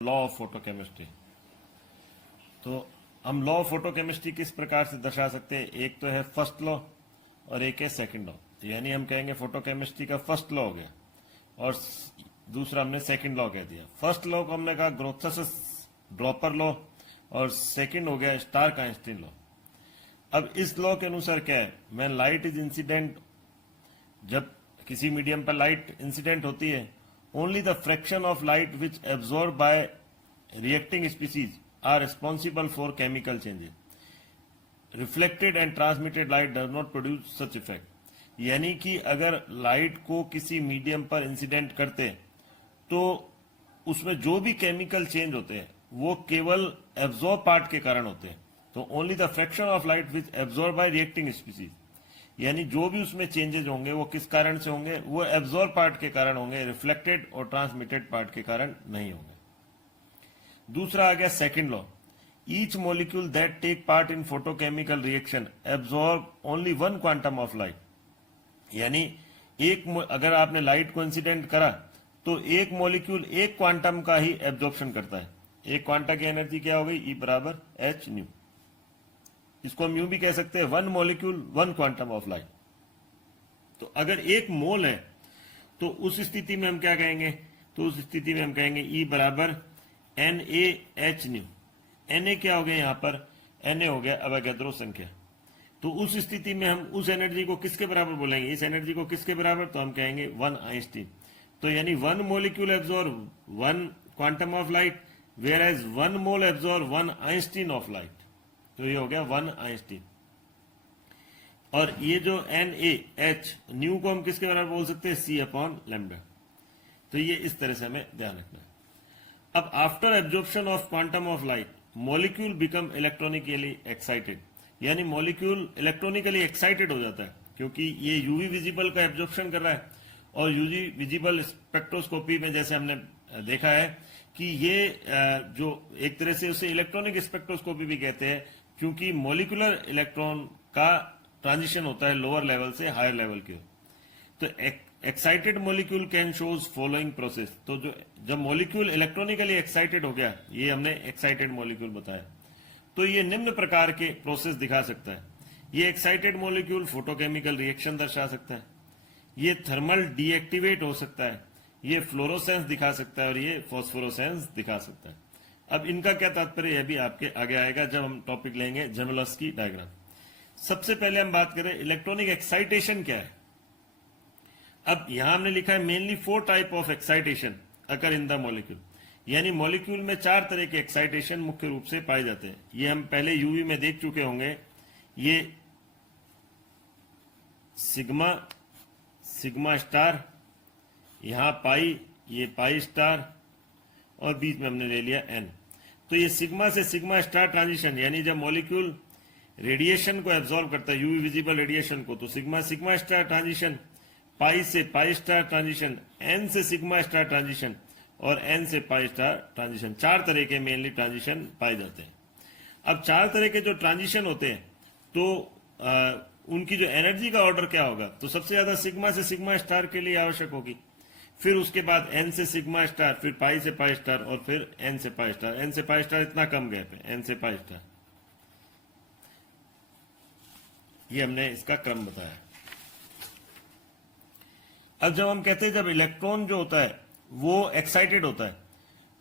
Law of photochemistry. तो हम law of photochemistry किस प्रकार से दर्शा सकते हैं, एक तो है फर्स्ट लॉ और एक है सेकंड लॉ। तो यानी हम कहेंगे फोटोकेमिस्ट्री का फर्स्ट लॉ हो गया और दूसरा हमने सेकंड लॉ कह दिया। फर्स्ट लॉ को हमने कहा ग्रोथस ड्रॉपर लॉ और सेकंड हो गया स्टार्क आइंस्टीन लॉ। अब इस लॉ के अनुसार क्या है, मैं लाइट इज इंसिडेंट, जब किसी मीडियम पर लाइट इंसिडेंट होती है, only the fraction of light which absorb by reacting species are responsible for chemical changes. Reflected and transmitted light does not produce such effect. यानी कि अगर लाइट को किसी मीडियम पर इंसिडेंट करते तो उसमें जो भी केमिकल चेंज होते हैं वो केवल एब्जॉर्ब पार्ट के कारण होते हैं। तो only the fraction of light which absorb by reacting species, यानी जो भी उसमें चेंजेस होंगे वो किस कारण से होंगे, वो एब्जॉर्ब पार्ट के कारण होंगे, रिफ्लेक्टेड और ट्रांसमिटेड पार्ट के कारण नहीं होंगे। दूसरा आ गया second law, each molecule that take part in photochemical reaction absorb only one quantum of light. यानी अगर आपने लाइट को इंसिडेंट करा तो एक मॉलिक्यूल एक क्वांटम का ही एब्जॉर्प्शन करता है। एक क्वांटा की एनर्जी क्या हो गई, ई बराबर एच न्यू। इसको हम यूं भी कह सकते हैं, one molecule one quantum of light. तो अगर एक मोल है तो उस स्थिति में हम क्या कहेंगे, तो उस स्थिति में हम कहेंगे ई बराबर N A H nu. N A क्या हो गया, यहां पर एन ए हो गया अवोगाद्रो संख्या। तो उस स्थिति में हम उस एनर्जी को किसके बराबर बोलेंगे, इस एनर्जी को किसके बराबर, तो हम कहेंगे वन आइंस्टीन। तो यानी one molecule absorb one quantum of light, whereas one mole absorb one Einstein of light. तो ये हो गया वन आइंस्टीन। और ये जो एन ए एच न्यू को हम किसके बराबर बोल सकते हैं, सी अपॉन लैम्डा। तो ये इस तरह से हमें ध्यान रखना है। अब after absorption of quantum of light molecule become electronically excited. यानी मॉलिक्यूल इलेक्ट्रॉनिकली एक्साइटेड हो जाता है क्योंकि ये यूवी विजिबल का एब्जॉर्प्शन कर रहा है। और यूवी विजिबल स्पेक्ट्रोस्कोपी में जैसे हमने देखा है कि ये जो एक तरह से उसे इलेक्ट्रॉनिक स्पेक्ट्रोस्कोपी भी कहते हैं, क्योंकि मॉलिक्यूलर इलेक्ट्रॉन का ट्रांजिशन होता है लोअर लेवल से हायर लेवल की ओर। तो excited molecule can shows following process. तो जो जब मॉलिक्यूल इलेक्ट्रॉनिकली एक्साइटेड हो गया, ये हमने एक्साइटेड मॉलिक्यूल बताया, तो ये निम्न प्रकार के प्रोसेस दिखा सकता है। ये एक्साइटेड मॉलिक्यूल फोटोकेमिकल रिएक्शन दर्शा सकता है, ये थर्मल डीएक्टिवेट हो सकता है, ये फ्लोरोसेंस दिखा सकता है और ये फॉस्फोरोसेंस दिखा सकता है। अब इनका क्या तात्पर्य, यह भी आपके आगे आएगा जब हम टॉपिक लेंगे जेमिलोव्स्की डायग्राम। सबसे पहले हम बात करें इलेक्ट्रॉनिक एक्साइटेशन क्या है। अब यहां हमने लिखा है mainly 4 type of excitation occur in the molecule. यानी मॉलिक्यूल में 4 तरह के एक्साइटेशन मुख्य रूप से पाए जाते हैं। ये हम पहले यूवी में देख चुके होंगे। ये सिग्मा, सिग्मा स्टार, यहां पाई, ये पाई स्टार और बीच में हमने ले लिया एन। तो ये सिग्मा से सिग्मा स्टार ट्रांजिशन, यानी जब मॉलिक्यूल रेडिएशन को एब्जॉर्ब करता है, यूवी विजिबल रेडिएशन को, तो सिग्मा सिग्मा स्टार ट्रांजिशन, पाई से पाई स्टार ट्रांजिशन, एन से सिग्मा स्टार ट्रांजिशन और एन से पाई स्टार ट्रांजिशन। 4 तरह के मेनली ट्रांजिशन पाए जाते हैं। अब 4 तरह के जो ट्रांजिशन होते हैं तो उनकी जो एनर्जी का ऑर्डर क्या होगा, तो सबसे ज्यादा सिग्मा से सिग्मा स्टार के लिए आवश्यक होगी, फिर उसके बाद एन से सिग्मा स्टार, फिर पाई से पाई स्टार और फिर एन से पाई स्टार। एन से पाई स्टार इतना कम गैप है, एन से पाई स्टार, ये हमने इसका क्रम बताया। अब जब हम कहते हैं जब इलेक्ट्रॉन जो होता है वो एक्साइटेड होता है,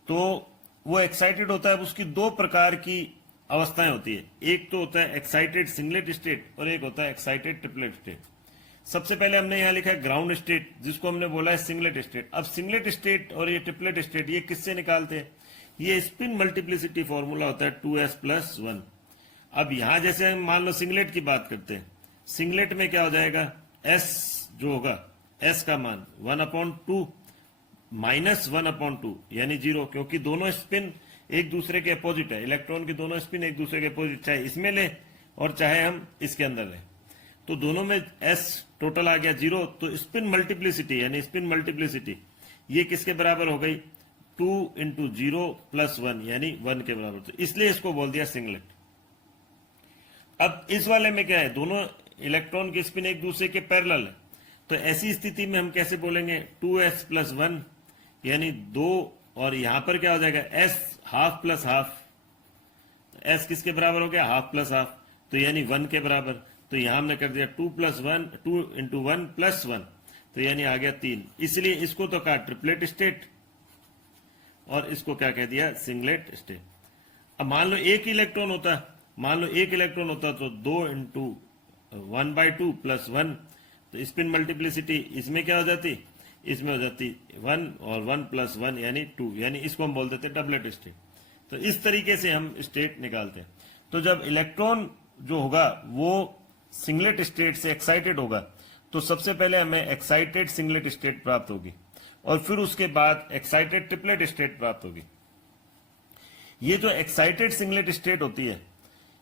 तो वो एक्साइटेड होता है, उसकी 2 प्रकार की अवस्थाएं होती है। एक तो होता है एक्साइटेड सिंगलेट स्टेट और एक होता है एक्साइटेड ट्रिपलेट स्टेट। सबसे पहले हमने यहां लिखा है ग्राउंड स्टेट, जिसको हमने बोला है सिंगलेट स्टेट। अब सिंगलेट स्टेट और ये ट्रिपलेट स्टेट ये किससे निकालते हैं, ये स्पिन मल्टीप्लिसिटी फॉर्मूला होता है 2s+1। अब यहां जैसे हम मान लो सिंगलेट की बात करते हैं, सिंगलेट में क्या हो जाएगा, s जो होगा, s का मान 1/2 माइनस 1/2 यानी 0, क्योंकि दोनों स्पिन एक दूसरे के अपोजिट है। इलेक्ट्रॉन की दोनों स्पिन एक दूसरे के अपोजिट, चाहे इसमें ले और चाहे हम इसके अंदर ले, तो दोनों में s टोटल आ गया 0। तो स्पिन मल्टीप्लिसिटी यानी स्पिन मल्टीप्लिसिटी ये किसके बराबर हो गई, 2 × 0 + 1 यानी 1 के बराबर। तो इसलिए इसको बोल दिया सिंगलेट। अब इस वाले में क्या है, दोनों इलेक्ट्रॉन की स्पिन एक दूसरे के पैरेलल है। तो ऐसी स्थिति में हम कैसे बोलेंगे, 2s + 1 यानी 2 और यहां पर क्या हो जाएगा, s half plus half, s किसके बराबर हो गया, हाफ प्लस हाफ, तो यानी 1 के बराबर। तो यहां हमने कर दिया 2 + 1, 2 × 1 + 1, तो यानी आ गया 3। इसलिए इसको तो कहा ट्रिपलेट स्टेट और इसको क्या कह दिया, सिंगलेट स्टेट। अब मान लो एक इलेक्ट्रॉन होता, तो 2 × 1/2 + 1, तो स्पिन मल्टीप्लिसिटी इसमें क्या हो जाती, इसमें हो जाती 1 और 1 + 1 यानी 2, यानी इसको हम बोल देते डबलेट स्टेट। तो इस तरीके से हम स्टेट निकालते हैं। तो जब इलेक्ट्रॉन जो होगा वो सिंगलेट स्टेट से एक्साइटेड होगा, तो सबसे पहले हमें एक्साइटेड सिंगलेट स्टेट प्राप्त होगी और फिर उसके बाद एक्साइटेड ट्रिपलेट स्टेट प्राप्त होगी। ये जो एक्साइटेड सिंगलेट स्टेट होती है,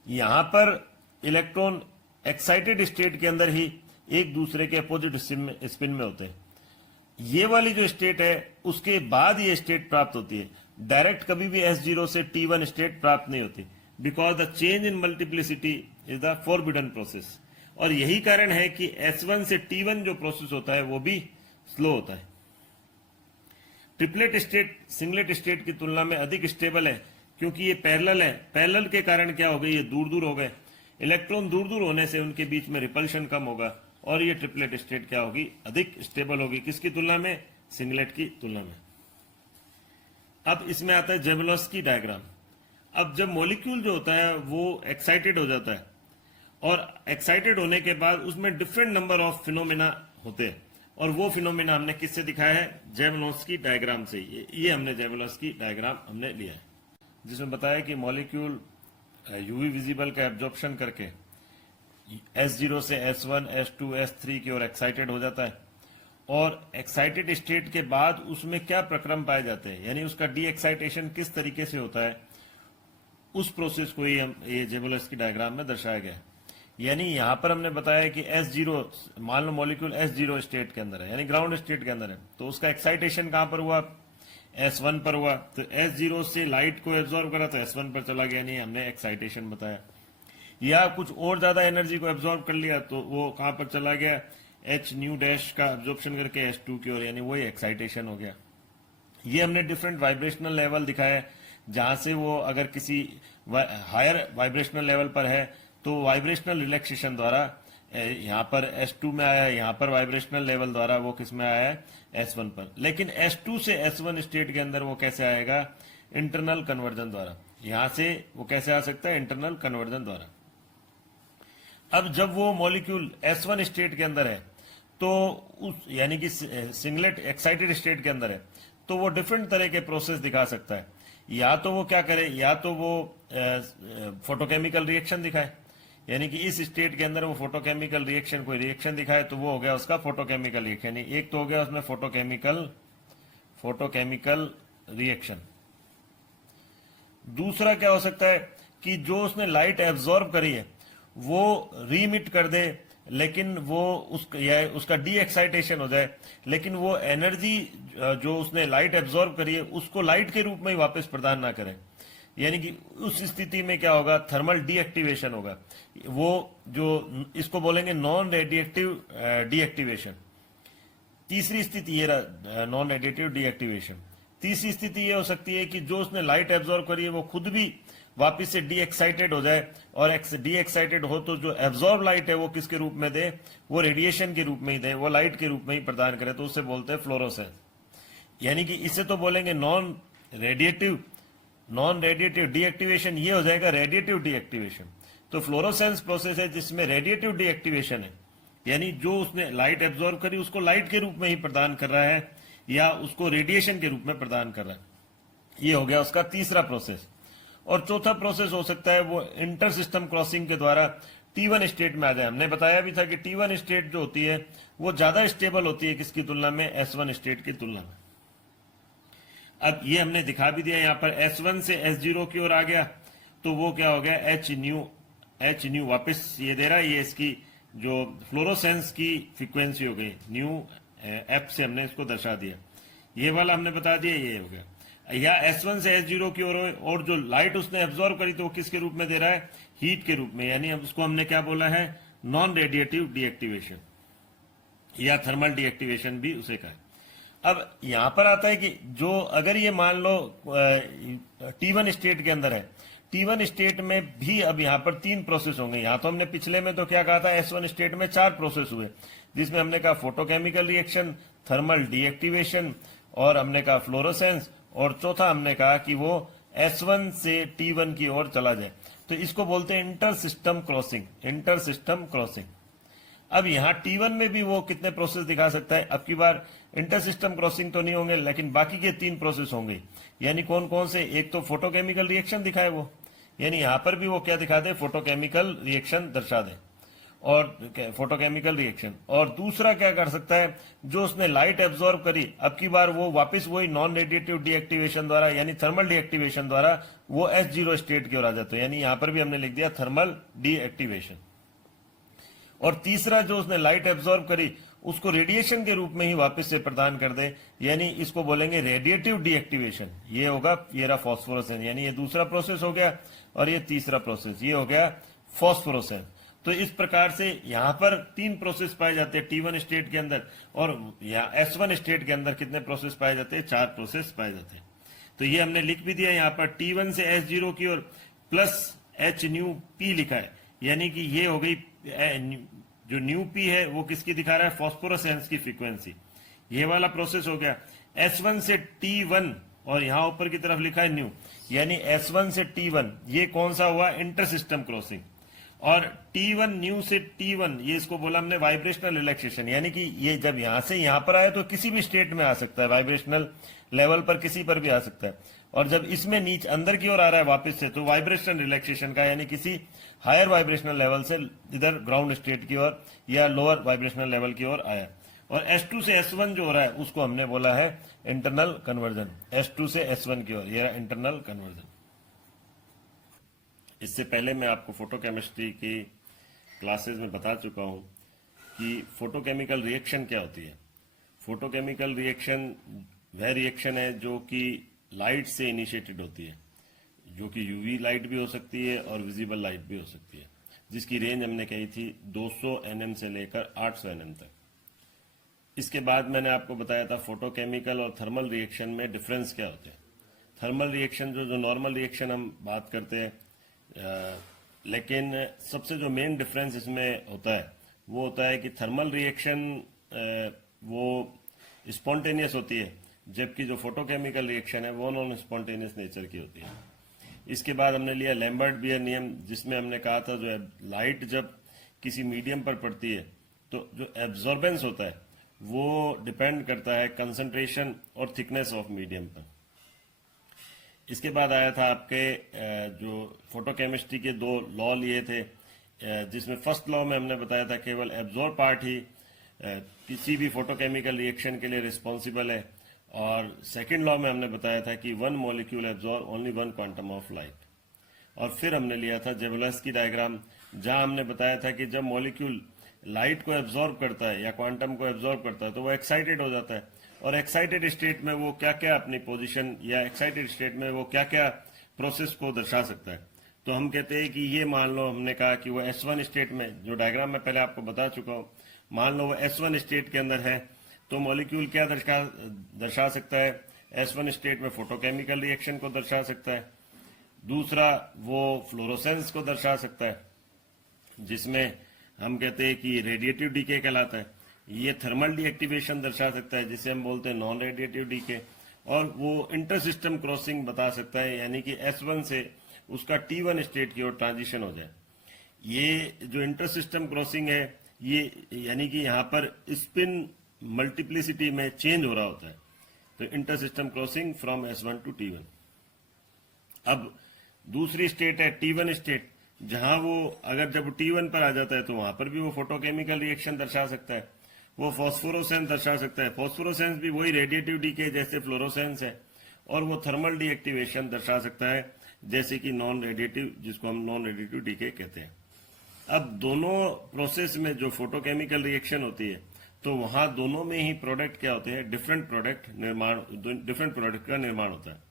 यहां पर इलेक्ट्रॉन एक्साइटेड स्टेट के अंदर ही एक दूसरे के अपोजिट स्पिन में होते हैं। ये वाली जो स्टेट है उसके बाद ये स्टेट प्राप्त होती है। डायरेक्ट कभी भी S0 से T1 स्टेट प्राप्त नहीं होती, because the change in multiplicity is the forbidden process. और यही कारण है कि S1 से T1 जो प्रोसेस होता है वो भी स्लो होता है। ट्रिपलेट स्टेट सिंगलेट स्टेट की तुलना में अधिक स्टेबल है, क्योंकि ये पैरेलल है। पैरेलल के कारण क्या हो गई, ये दूर दूर हो गए, इलेक्ट्रॉन दूर दूर होने से उनके बीच में रिपल्शन कम होगा और ये ट्रिपलेट स्टेट क्या होगी, अधिक स्टेबल होगी। किसकी तुलना में, सिंगलेट की तुलना में। अब इसमें आता है जेवलॉस्की डायग्राम। अब जब मॉलिक्यूल जो होता है वो एक्साइटेड हो जाता है और एक्साइटेड होने के बाद उसमें डिफरेंट नंबर ऑफ फिनोमेना होते हैं, और वो फिनोमेना हमने किससे दिखाया है, जेवलॉस्की डायग्राम से। ये हमने जेवलॉस्की डायग्राम हमने लिया है, जिसमें बताया कि मॉलिक्यूल यूवी विजिबल का एब्जॉर्प्शन करके S0 से S1, S2, S3 की ओर एक्साइटेड हो जाता है, और एक्साइटेड स्टेट के बाद उसमें क्या प्रक्रम पाए जाते हैं, यानी उसका डी एक्साइटेशन किस तरीके से होता है, उस प्रोसेस को ही हम ये जेवलॉस्की डायग्राम में दर्शाया गया है। यानी यहां पर हमने बताया कि S0, मान लो मॉलिक्यूल S0 स्टेट के अंदर है, यानी ग्राउंड स्टेट के अंदर है, तो उसका एक्साइटेशन कहां पर हुआ, S1 पर हुआ। तो S0 से लाइट को एब्जॉर्ब करा तो S1 पर चला गया, यानी हमने एक्साइटेशन बताया। या कुछ और ज्यादा एनर्जी को एब्जॉर्ब कर लिया तो वो कहां पर चला गया, h का एब्जॉर्प्शन करके S2 की ओर, यानी वही एक्साइटेशन हो गया। ये हमने डिफरेंट वाइब्रेशनल लेवल दिखाया, जहां से वो अगर किसी हायर वाइब्रेशनल लेवल पर है तो वाइब्रेशनल रिलैक्सेशन द्वारा यहाँ पर S2 में आया है, यहाँ पर वाइब्रेशनल लेवल द्वारा वो किस में आया है, S1 पर। लेकिन S2 से S1 स्टेट के अंदर वो कैसे आएगा, इंटरनल कन्वर्जन द्वारा। यहां से वो कैसे आ सकता है, इंटरनल कन्वर्जन द्वारा। अब जब वो मॉलिक्यूल S1 स्टेट के अंदर है, तो उस यानी कि सिंगलेट एक्साइटेड स्टेट के अंदर है, तो वो डिफरेंट तरह के प्रोसेस दिखा सकता है। या तो वो क्या करे, या तो वो फोटोकेमिकल रिएक्शन दिखाए, यानी कि इस स्टेट के अंदर वो फोटोकेमिकल रिएक्शन, कोई रिएक्शन दिखाए तो वो हो गया उसका फोटोकेमिकल रिएक्शन। एक तो हो गया उसमें फोटोकेमिकल रिएक्शन। दूसरा क्या हो सकता है कि जो उसने लाइट एब्जॉर्ब करी है वो रीमिट कर दे, लेकिन वो उसका डी एक्साइटेशन हो जाए, लेकिन वो एनर्जी जो उसने लाइट एब्जॉर्ब करी है उसको लाइट के रूप में ही वापस प्रदान ना करे। यानी कि उस स्थिति में क्या होगा, थर्मल डीएक्टिवेशन होगा। वो जो इसको बोलेंगे नॉन रेडिएटिव डीएक्टिवेशन। तीसरी स्थिति ये नॉन रेडिएटिव डीएक्टिवेशन। तीसरी स्थिति ये हो सकती है कि जो उसने लाइट एब्जॉर्ब करी है वो खुद भी वापिस से डी एक्साइटेड हो जाए, और डी एक्साइटेड हो तो जो एब्जॉर्ब लाइट है वो किसके रूप में दे, वो रेडिएशन के रूप में ही दे, वो लाइट के रूप में ही प्रदान करे, तो उसे बोलते हैं फ्लोरोसेंस। यानी कि इसे तो बोलेंगे नॉन रेडिएटिव डीएक्टिवेशन, ये हो जाएगा रेडिएटिव डीएक्टिवेशन। तो फ्लोरोसेंस प्रोसेस है जिसमें रेडिएटिव डीएक्टिवेशन है, यानी जो उसने लाइट एब्जॉर्ब करी उसको लाइट के रूप में ही प्रदान कर रहा है या उसको रेडिएशन के रूप में प्रदान कर रहा है। ये हो गया उसका तीसरा प्रोसेस। और चौथा प्रोसेस हो सकता है वो इंटर सिस्टम क्रॉसिंग के द्वारा T1 स्टेट में आ जाए। हमने बताया भी था कि T1 स्टेट जो होती है वो ज्यादा स्टेबल होती है किसकी तुलना में, S1 स्टेट की तुलना में। अब ये हमने दिखा भी दिया, यहाँ पर S1 से S0 की ओर आ गया तो वो क्या हो गया, H न्यू वापस ये दे रहा है, ये इसकी जो फ्लोरोसेंस की फ्रीक्वेंसी हो गई, न्यू F से हमने इसको दर्शा दिया। ये वाला हमने बता दिया, ये हो गया। या S1 से S0 की ओर, और जो लाइट उसने एब्जॉर्ब करी तो वो किसके रूप में दे रहा है, हीट के रूप में, यानी उसको हमने क्या बोला है, नॉन रेडिएटिव डीएक्टिवेशन या थर्मल डीएक्टिवेशन भी उसे कहा है। अब यहां पर आता है कि जो अगर ये मान लो T1 स्टेट के अंदर है, T1 स्टेट में भी अब यहां पर 3 प्रोसेस होंगे। यहां तो हमने पिछले में तो क्या कहा था, S1 स्टेट में 4 प्रोसेस हुए, जिसमें हमने कहा फोटोकेमिकल रिएक्शन, थर्मल डीएक्टिवेशन, और हमने कहा फ्लोरोसेंस, और चौथा हमने कहा कि वो S1 से T1 की ओर चला जाए। तो इसको बोलते हैं inter system crossing, inter system crossing. अब यहां T1 में भी वो कितने प्रोसेस दिखा सकता है, अब की बार इंटर सिस्टम क्रॉसिंग तो नहीं होंगे, लेकिन बाकी के 3 प्रोसेस होंगे। यानी कौन कौन से, एक तो फोटोकेमिकल रिएक्शन दिखाए वो, यानी यहां पर भी वो क्या दिखा दे, फोटोकेमिकल रिएक्शन दर्शा दे, और फोटोकेमिकल रिएक्शन। और दूसरा क्या कर सकता है, जो उसने लाइट एब्जॉर्ब करी, अब की बार वो वापस वही नॉन रेडिएटिव डीएक्टिवेशन द्वारा, यानी थर्मल डीएक्टिवेशन द्वारा वो S0 स्टेट की ओर आ जाते हैं, यानी यहां पर भी हमने लिख दिया थर्मल डीएक्टिवेशन। और तीसरा, जो उसने लाइट एब्जॉर्ब करी उसको रेडिएशन के रूप में ही वापस से प्रदान कर दे, यानी इसको बोलेंगे रेडिएटिव डीएक्टिवेशन। ये होगा, ये रहा फॉस्फोरेसेंस, यानी ये दूसरा प्रोसेस हो गया, और ये तीसरा प्रोसेस ये हो गया फॉस्फोरेसेंस। तो इस प्रकार से यहां पर 3 प्रोसेस पाए जाते हैं T1 स्टेट के अंदर, और यहाँ S1 स्टेट के अंदर कितने प्रोसेस पाए जाते हैं, 4 प्रोसेस पाए जाते हैं। तो ये हमने लिख भी दिया यहाँ पर, T1 से S0 की ओर प्लस H न्यू P लिखा है, यानी कि ये हो गई जो न्यू पी है वो किसकी दिखा रहा है, फॉस्फोरेसेंस की फ्रीक्वेंसी। ये वाला प्रोसेस हो गया। S1 से T1, और यहां ऊपर की तरफ लिखा है न्यू, यानी S1 से T1 ये कौन सा हुआ, इंटर सिस्टम क्रॉसिंग। और T1 न्यू से T1 ये इसको बोला हमने वाइब्रेशनल रिलैक्सेशन, यानी कि ये जब यहां से यहां पर आए तो किसी भी स्टेट में आ सकता है, वाइब्रेशनल लेवल पर किसी पर भी आ सकता है। और जब इसमें नीचे अंदर की ओर आ रहा है वापस से, तो वाइब्रेशनल रिलैक्सेशन का, यानी किसी हायर वाइब्रेशनल लेवल से इधर ग्राउंड स्टेट की ओर या लोअर वाइब्रेशनल लेवल की ओर आया। और S2 से S1 जो हो रहा है उसको हमने बोला है इंटरनल कन्वर्जन, S2 से S1 की ओर, ये इंटरनल कन्वर्जन। इससे पहले मैं आपको फोटोकेमिस्ट्री की क्लासेस में बता चुका हूं कि फोटोकेमिकल रिएक्शन क्या होती है। फोटोकेमिकल रिएक्शन वह रिएक्शन है जो कि लाइट से इनिशिएटेड होती है, जो कि यूवी लाइट भी हो सकती है और विजिबल लाइट भी हो सकती है, जिसकी रेंज हमने कही थी 200 nm से लेकर 800 nm तक। इसके बाद मैंने आपको बताया था फोटोकेमिकल और थर्मल रिएक्शन में डिफरेंस क्या होते हैं। थर्मल रिएक्शन जो नॉर्मल रिएक्शन हम बात करते हैं, लेकिन सबसे जो मेन डिफरेंस इसमें होता है वो होता है कि थर्मल रिएक्शन वो स्पॉन्टेनियस होती है, जबकि जो फोटोकेमिकल रिएक्शन है वो नॉन स्पॉन्टेनियस नेचर की होती है। इसके बाद हमने लिया लैम्बर्ट बियर नियम, जिसमें हमने कहा था जो लाइट जब किसी मीडियम पर पड़ती है तो जो एब्जॉर्बेंस होता है वो डिपेंड करता है कंसंट्रेशन और थिकनेस ऑफ मीडियम पर। इसके बाद आया था आपके जो फोटोकेमिस्ट्री के 2 लॉ लिए थे, जिसमें फर्स्ट लॉ में हमने बताया था केवल एब्जॉर्ब पार्ट ही किसी भी फोटोकेमिकल रिएक्शन के लिए रिस्पॉन्सिबल है, और सेकंड लॉ में हमने बताया था कि 1 molecule absorb only 1 quantum of light. और फिर हमने लिया था जेवलस्की डायग्राम, जहां हमने बताया था कि जब मॉलिक्यूल लाइट को एब्जॉर्ब करता है या क्वांटम को एब्जॉर्ब करता है तो वो एक्साइटेड हो जाता है, और एक्साइटेड स्टेट में वो क्या क्या अपनी पोजीशन, या एक्साइटेड स्टेट में वो क्या क्या प्रोसेस को दर्शा सकता है। तो हम कहते हैं कि ये मान लो, हमने कहा कि वो S1 स्टेट में, जो डायग्राम में पहले आपको बता चुका हूं, मान लो वो S1 स्टेट के अंदर है, तो मॉलिक्यूल क्या दर्शा सकता है, S1 स्टेट में फोटोकेमिकल रिएक्शन को दर्शा सकता है। दूसरा, वो फ्लोरोसेंस को दर्शा सकता है, जिसमें हम कहते हैं कि रेडिएटिव डीके कहलाता है। ये थर्मल डीएक्टिवेशन दर्शा सकता है, जिसे हम बोलते हैं नॉन रेडिएटिव डीके। और वो इंटर सिस्टम क्रॉसिंग बता सकता है, यानी कि S1 से उसका T1 स्टेट की ओर ट्रांजिशन हो जाए। ये जो इंटर सिस्टम क्रॉसिंग है, ये यानी कि यहाँ पर स्पिन मल्टीप्लिसिटी में चेंज हो रहा होता है। तो inter system crossing from S1 to T1। अब दूसरी स्टेट है T1 स्टेट, जहां वो अगर जब T1 पर आ जाता है तो वहां पर भी वो फोटोकेमिकल रिएक्शन दर्शा सकता है, वो फॉस्फोरोसेंस दर्शा सकता है। फॉस्फोरोसेंस भी वही रेडिएटिव डीके जैसे फ्लोरोसेंस है, और वो थर्मल डीएक्टिवेशन दर्शा सकता है, जैसे कि नॉन रेडिएटिव, जिसको हम नॉन रेडिएटिव डीके कहते हैं। अब दोनों प्रोसेस में जो फोटोकेमिकल रिएक्शन होती है, तो वहां दोनों में ही प्रोडक्ट क्या होते हैं, डिफरेंट प्रोडक्ट का निर्माण होता है।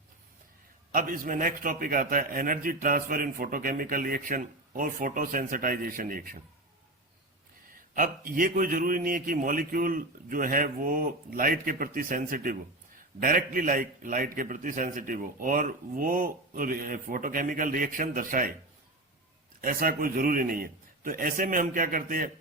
अब इसमें नेक्स्ट टॉपिक आता है एनर्जी ट्रांसफर इन फोटोकेमिकल रिएक्शन और फोटोसेंसिटाइजेशन रिएक्शन। अब ये कोई जरूरी नहीं है कि मॉलिक्यूल जो है वो लाइट के प्रति सेंसिटिव हो, डायरेक्टली लाइट के प्रति सेंसिटिव हो और वो फोटोकेमिकल रिएक्शन दर्शाए, ऐसा कोई जरूरी नहीं है। तो ऐसे में हम क्या करते हैं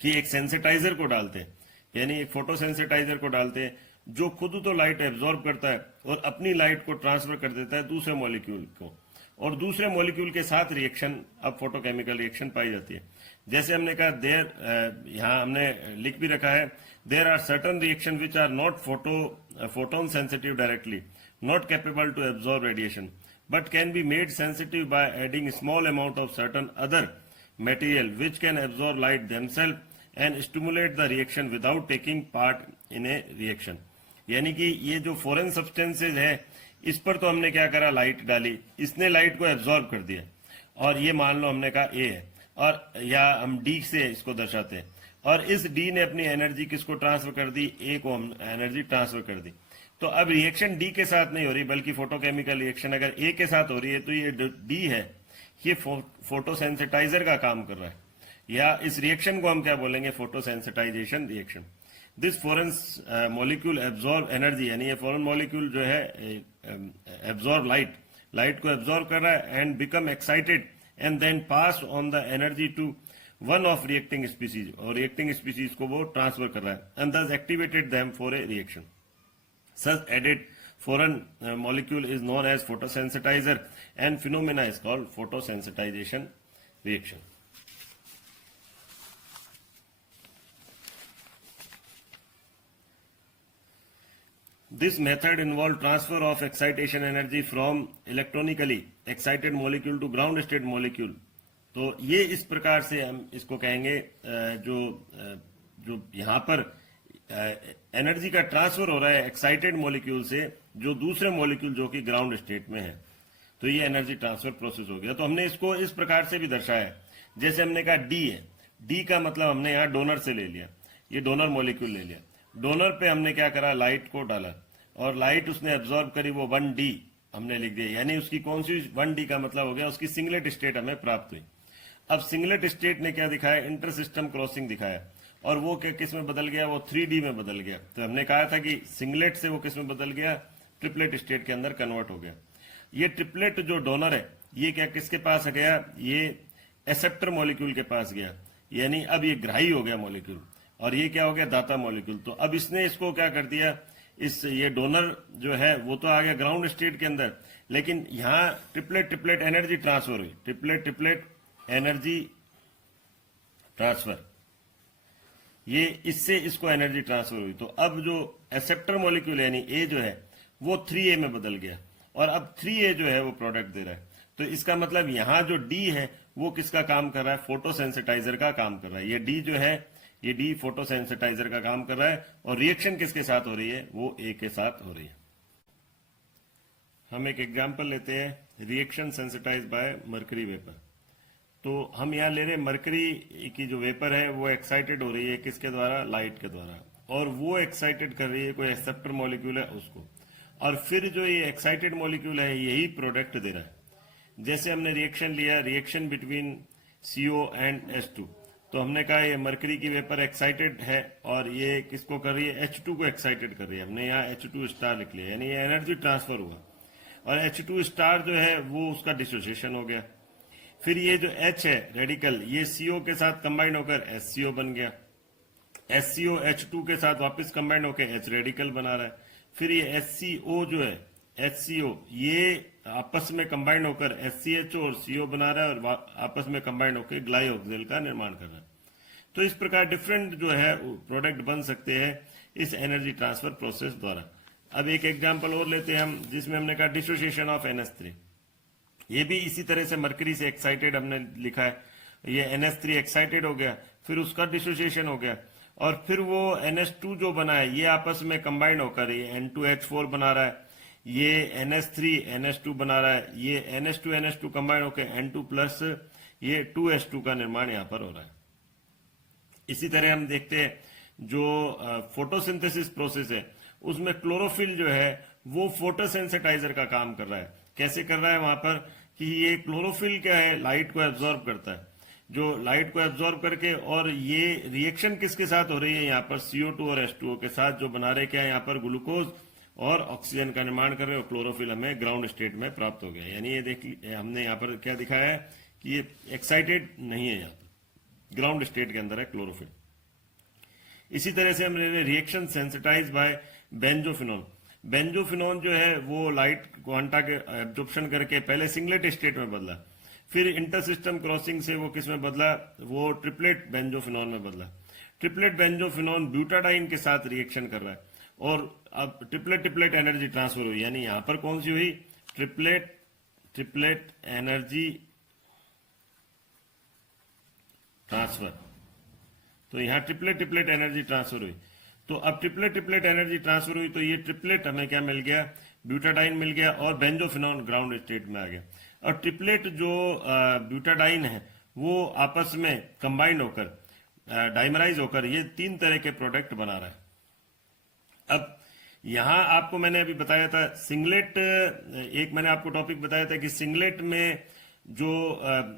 कि एक सेंसिटाइजर को डालते हैं, यानी एक फोटो सेंसिटाइजर को डालते हैं जो खुद तो लाइट एब्जॉर्ब करता है और अपनी लाइट को ट्रांसफर कर देता है दूसरे मॉलिक्यूल को, और दूसरे मॉलिक्यूल के साथ रिएक्शन, अब फोटोकेमिकल रिएक्शन पाई जाती है। जैसे हमने कहा यहाँ हमने लिख भी रखा है, there are certain reaction which are not photon sensitive directly, not capable to absorb radiation, but can be made sensitive by adding small amount of certain other material which can absorb light themselves and stimulate the reaction without taking part in a reaction। यानी कि ये जो foreign substances है इस पर तो हमने क्या करा, लाइट डाली, इसने लाइट को एब्जॉर्ब कर दिया, और ये मान लो हमने कहा ए है, और या हम डी से इसको दर्शाते हैं, और इस डी ने अपनी एनर्जी किसको ट्रांसफर कर दी, ए को हम एनर्जी ट्रांसफर कर दी। तो अब रिएक्शन डी के साथ नहीं हो रही, बल्कि फोटोकेमिकल रिएक्शन अगर ए के साथ हो रही है तो ये डी है, ये फोटोसेंसिटाइजर का काम कर रहा है, या इस रिएक्शन को हम क्या बोलेंगे, photosensitization reaction. This foreign molecule absorb energy, यानी ये फॉरेन मॉलिक्यूल जो है एब्जॉर्ब लाइट को एब्जॉर्ब कर रहा है, and become excited and then pass on the energy to one of reacting species, और रिएक्टिंग स्पीसीज को वो ट्रांसफर कर रहा है, and thus activated them for a reaction. Such added foreign molecule is known as photosensitizer, and phenomena is called photosensitization reaction। This method involves transfer of excitation energy from electronically excited molecule to ground state molecule। तो ये इस प्रकार से हम इसको कहेंगे, जो यहाँ पर एनर्जी का ट्रांसफर हो रहा है एक्साइटेड मॉलिक्यूल से जो दूसरे मॉलिक्यूल जो कि ग्राउंड स्टेट में है, तो ये एनर्जी ट्रांसफर प्रोसेस हो गया। तो हमने इसको इस प्रकार से भी दर्शाया, जैसे हमने कहा डी है, डी का मतलब हमने यहाँ डोनर से ले लिया, ये डोनर मॉलिक्यूल ले लिया, डोनर पे हमने क्या करा, लाइट को डाला, और लाइट उसने एब्जॉर्ब करी, वो 1D हमने लिख दिया, यानी उसकी कौन सी 1D का मतलब हो गया, उसकी सिंगलेट स्टेट हमें प्राप्त हुई। अब सिंगलेट स्टेट ने क्या दिखाया, इंटर सिस्टम क्रॉसिंग दिखाया, और वो किस में बदल गया, वो 3D में बदल गया। तो हमने कहा था कि सिंगलेट से वो किस में बदल गया, ट्रिपलेट स्टेट के अंदर कन्वर्ट हो गया। ये ट्रिपलेट जो डोनर है ये क्या किसके पास गया, ये एक्सेप्टर मॉलिक्यूल के पास गया, यानी अब ये ग्राही हो गया मॉलिक्यूल, और ये क्या हो गया, दाता मॉलिक्यूल। तो अब इसने इसको क्या कर दिया, ये डोनर जो है वो तो आ गया ग्राउंड स्टेट के अंदर, लेकिन यहाँ ट्रिपलेट एनर्जी ट्रांसफर हुई, ट्रिपलेट एनर्जी ट्रांसफर, ये इससे इसको एनर्जी ट्रांसफर हुई। तो अब जो एक्सेप्टर मॉलिक्यूल यानी ए जो है वो 3A में बदल गया, और अब 3A जो है वो प्रोडक्ट दे रहा है। तो इसका मतलब यहाँ जो डी है वो किसका काम कर रहा है, फोटोसेंसिटाइजर का काम कर रहा है। ये डी जो है, ये डी फोटोसेंसिटाइजर का काम कर रहा है, और रिएक्शन किसके साथ हो रही है, वो ए के साथ हो रही है। हम एक एग्जाम्पल लेते हैं, reaction sensitize by mercury vapour. तो हम यहाँ ले रहे मरकरी की जो वेपर है वो एक्साइटेड हो रही है किसके द्वारा, लाइट के द्वारा, और वो एक्साइटेड कर रही है कोई एक्सेप्टर मॉलिक्यूल है उसको, और फिर जो ये एक्साइटेड मॉलिक्यूल है यही प्रोडक्ट दे रहा है। जैसे हमने रिएक्शन लिया, reaction between CO and H2, तो हमने कहा ये मरकरी की वेपर एक्साइटेड है और ये किसको कर रही है, H2 को एक्साइटेड कर रही है। हमने यहाँ H2 स्टार लिख लिया, यानी ये एनर्जी ट्रांसफर हुआ, और H2 स्टार जो है वो उसका डिसोसिएशन हो गया। फिर ये जो H है रेडिकल, ये CO के साथ कंबाइन होकर HCO बन गया, HCO H2 के साथ वापस कंबाइन होकर H रेडिकल बना रहा है। फिर ये HCO जो है, HCO ये आपस में कंबाइन होकर HCHO और CO बना रहा है, और आपस में कंबाइन होकर ग्लाइऑक्सिल का निर्माण कर रहा है। तो इस प्रकार डिफरेंट जो है प्रोडक्ट बन सकते हैं इस एनर्जी ट्रांसफर प्रोसेस द्वारा। अब एक एग्जाम्पल और लेते हैं हम, जिसमें हमने कहा डिसोसिएशन ऑफ NH3। ये भी इसी तरह से मरकरी से एक्साइटेड हमने लिखा है, ये NH3 एक्साइटेड हो गया, फिर उसका डिसोसिएशन हो गया, और फिर वो NH2 जो बना है ये आपस में कंबाइन होकर ये N2H4 बना रहा है, ये NH3 NH2 बना रहा है, ये NH2 कंबाइन होकर N2 प्लस ये 2H2 का निर्माण यहाँ पर हो रहा है। इसी तरह हम देखते हैं जो फोटोसिंथेसिस प्रोसेस है उसमें क्लोरोफिल जो है वो फोटोसेंसिटाइजर का काम कर रहा है। कैसे कर रहा है वहां पर कि ये क्लोरोफिल क्या है, लाइट को एब्जॉर्ब करता है। जो लाइट को एब्जॉर्ब करके, और ये रिएक्शन किसके साथ हो रही है यहाँ पर, CO2 और H2O के साथ, जो बना रहे क्या है यहाँ पर, ग्लूकोज और ऑक्सीजन का निर्माण कर रहे हो। क्लोरोफिल हमें ग्राउंड स्टेट में प्राप्त हो गया। यानी ये देख हमने यहाँ पर क्या दिखाया है कि ये एक्साइटेड नहीं है, यहाँ पर ग्राउंड स्टेट के अंदर है क्लोरोफिल। इसी तरह से हमने reaction sensitize by benzophenone. Benzophenone जो है वो लाइट क्वांटा के एब्जॉर्प्शन करके पहले सिंगलेट स्टेट में बदला, फिर इंटर सिस्टम क्रॉसिंग से वो किस में बदला, वो ट्रिपलेट बेंजोफिनोन में बदला। ट्रिपलेट बेंजोफिनोन ब्यूटाडाइन के साथ रिएक्शन कर रहा है, और अब ट्रिपलेट ट्रिपलेट एनर्जी ट्रांसफर हुई। यानी यहां पर कौन सी हुई, ट्रिपलेट ट्रिपलेट एनर्जी ट्रांसफर। तो यहां ट्रिपलेट ट्रिपलेट एनर्जी ट्रांसफर हुई। तो अब ट्रिपलेट ट्रिपलेट एनर्जी ट्रांसफर हुई, तो ये ट्रिपलेट हमें क्या मिल गया, ब्यूटाडाइन मिल गया, और बेंजोफिनोन ग्राउंड स्टेट में आ गया। और ट्रिपलेट जो ब्यूटाडाइन है वो आपस में कंबाइंड होकर डाइमराइज होकर ये 3 तरह के प्रोडक्ट बना रहा है। अब यहां आपको मैंने अभी बताया था सिंगलेट, एक मैंने आपको टॉपिक बताया था कि सिंगलेट में जो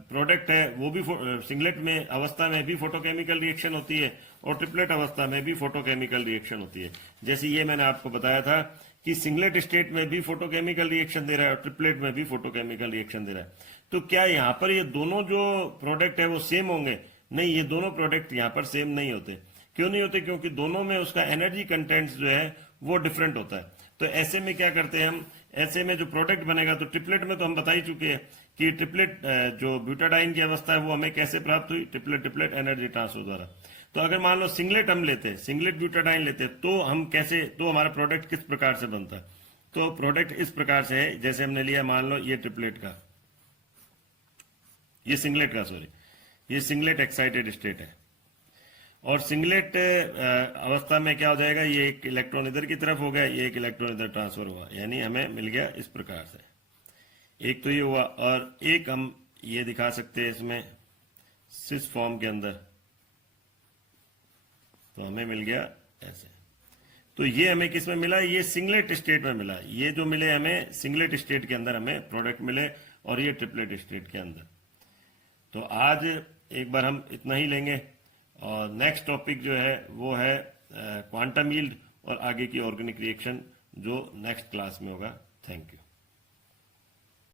प्रोडक्ट है वो भी सिंगलेट में अवस्था में भी फोटोकेमिकल रिएक्शन होती है, और ट्रिपलेट अवस्था में भी फोटोकेमिकल रिएक्शन होती है। जैसे ये मैंने आपको बताया था कि सिंगलेट स्टेट में भी फोटोकेमिकल रिएक्शन दे रहा है और ट्रिपलेट में भी फोटोकेमिकल रिएक्शन दे रहा है। तो क्या यहाँ पर ये दोनों जो प्रोडक्ट है वो सेम होंगे? नहीं, ये दोनों प्रोडक्ट यहाँ पर सेम नहीं होते। क्यों नहीं होते? क्योंकि दोनों में उसका एनर्जी कंटेंट्स जो है वो डिफरेंट होता है। तो ऐसे में क्या करते हैं हम, ऐसे में जो प्रोडक्ट बनेगा, तो ट्रिपलेट में तो हम बता ही चुके हैं कि ट्रिपलेट जो ब्यूटाडाइन की अवस्था है वो हमें कैसे प्राप्त हुई, ट्रिपलेट ट्रिपलेट एनर्जी ट्रांसफर द्वारा। तो अगर मान लो सिंगलेट हम लेते हैं, सिंगलेट ब्यूटाडाइन लेते हैं, तो हम कैसे, तो हमारा प्रोडक्ट किस प्रकार से बनता है? तो प्रोडक्ट इस प्रकार से है, जैसे हमने लिया मान लो ये ट्रिपलेट का, ये सिंगलेट का, सॉरी, ये सिंगलेट एक्साइटेड स्टेट है, और सिंगलेट अवस्था में क्या हो जाएगा, ये एक इलेक्ट्रॉन इधर की तरफ हो गया, ये एक इलेक्ट्रॉन इधर ट्रांसफर हुआ, यानी हमें मिल गया इस प्रकार से। एक तो ये हुआ, और एक हम ये दिखा सकते हैं इसमें सिस फॉर्म के अंदर, तो हमें मिल गया ऐसे। तो ये हमें किस में मिला, ये सिंगलेट स्टेट में मिला। ये जो मिले हमें सिंगलेट स्टेट के अंदर हमें प्रोडक्ट मिले, और ये ट्रिपलेट स्टेट के अंदर। तो आज एक बार हम इतना ही लेंगे, और नेक्स्ट टॉपिक जो है वो है क्वांटम यील्ड और आगे की ऑर्गेनिक रिएक्शन, जो नेक्स्ट क्लास में होगा। Thank you.